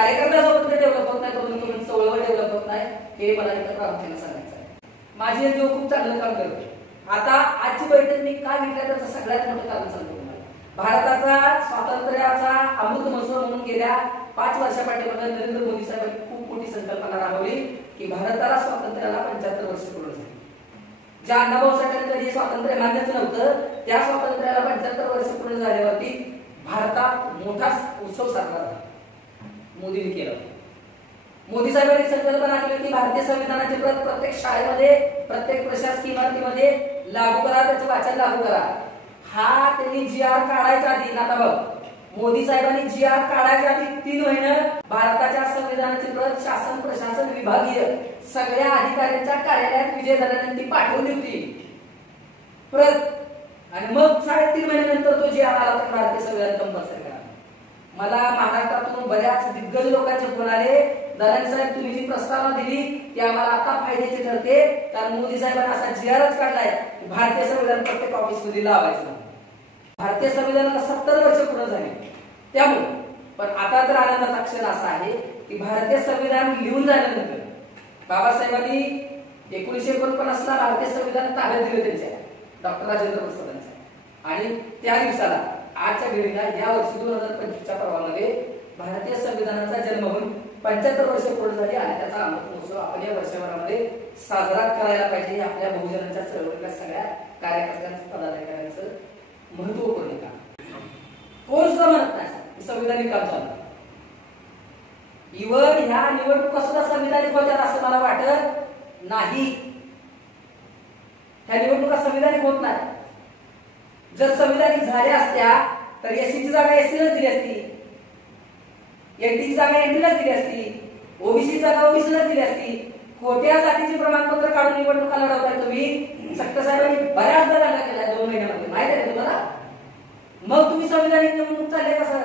कार्यकर्त्यासोबत develop होत नाही, तरुण चळवळ डेव्हलप होत नाही, हे मला इथं प्रामुख्याने सांगायचं आहे. माझी एनजीओ खूप चांगलं काम करते. आता आजची बैठक मी काय घेतल्या त्याचं सगळ्यात मोठं कारण सांगतो तुम्हाला. भारताचा स्वातंत्र्याचा अमृत महोत्सव म्हणून गेल्या 5 वर्षापाठीमागे नरेंद्र मोदी साहेबांनी खूप मोठी संकल्पना राबवली की भारताला स्वातंत्र्याला 75 वर्ष पूर्ण झाली. ज्या अण्णाभाऊ साठेंनी कधी स्वातंत्र्य मान्यच नव्हतं, त्या स्वातंत्र्याला 75 वर्ष पूर्ण झाल्यावरती भारतात मोठा उत्सव साजरा झाला. मोदींनी केलं. मोदी साहेबांनी संकल्पना केली की भारतीय संविधानाची प्रत प्रत्येक शाळेमध्ये, प्रत्येक प्रशासकीय इमारतीमध्ये लागू करा, त्याचं वाचन लागू करा. हा त्यांनी GR काढायच्या आधी, आता बघ मोदी साहेबांनी GR काढायच्या आधी 3 महिने भारताच्या संविधानाची प्रत शासन, प्रशासन, विभागीय सगळ्या अधिकाऱ्यांच्या कार्यालयात विजयदादांनी पाठवली होती प्रत. आणि मग 3.5 महिन्यानंतर तो GR आला तर भारतीय संविधान कंपल्सरी करा. मला महाराष्ट्रातून बऱ्याच दिग्गज लोकांचे फोन आले, दादा साहेब तुम्ही जी प्रस्तावना दिली ती आम्हाला आता फायद्याची ठरते, कारण मोदी साहेबांनी असा GRच काढलाय भारतीय संविधान प्रत्येक ऑफिसमध्ये लावायचं. भारतीय संविधानाला 70 वर्ष पूर्ण झाली. त्यामुळे पण आता तर आनंदाचा क्षण असा आहे की भारतीय संविधान लिहून झाल्यानंतर बाबासाहेबांनी 1949 ला भारतीय संविधान ताब्यात दिले त्यांच्या डॉक्टर राजेंद्र प्रसादांच्या. आणि त्या दिवसाला आजच्या घडीला या वर्षी 2025च्या पर्वामध्ये भारतीय संविधानाचा जन्म होऊन 75 वर्ष पूर्ण झाली आणि त्याचा अमृत महोत्सव आपण या वर्षभरामध्ये साजरा करायला पाहिजे. आपल्या बहुजनांच्या चळवळीतल्या सगळ्या कार्यकर्त्यांचं, पदाधिकाऱ्यांचं महत्वपूर्ण काम. कोण सुद्धा म्हणत नाही संविधानिक काम चालू. इव्हन ह्या निवडणुका सुद्धा संविधानिक होत्यात असं मला वाटत नाही. ह्या निवडणुका संविधानिक होत नाही. जर संविधानिक झाल्या असत्या तर एससीची जागा एससीलाच दिली असती, एनटीची जागा एनटीलाच दिली असती, ओबीसी जागा ओबीसीलाच दिली असती. खोट्या जातीचे प्रमाणपत्र काढून निवडणुका लढवताय तुम्ही. सक्कर साहेबांनी बऱ्याचदा दंगा केलाय 2 महिन्यामध्ये, माहिती आहे तुम्हाला. मग तुम्ही संविधानिक निवडणूक चालले कसं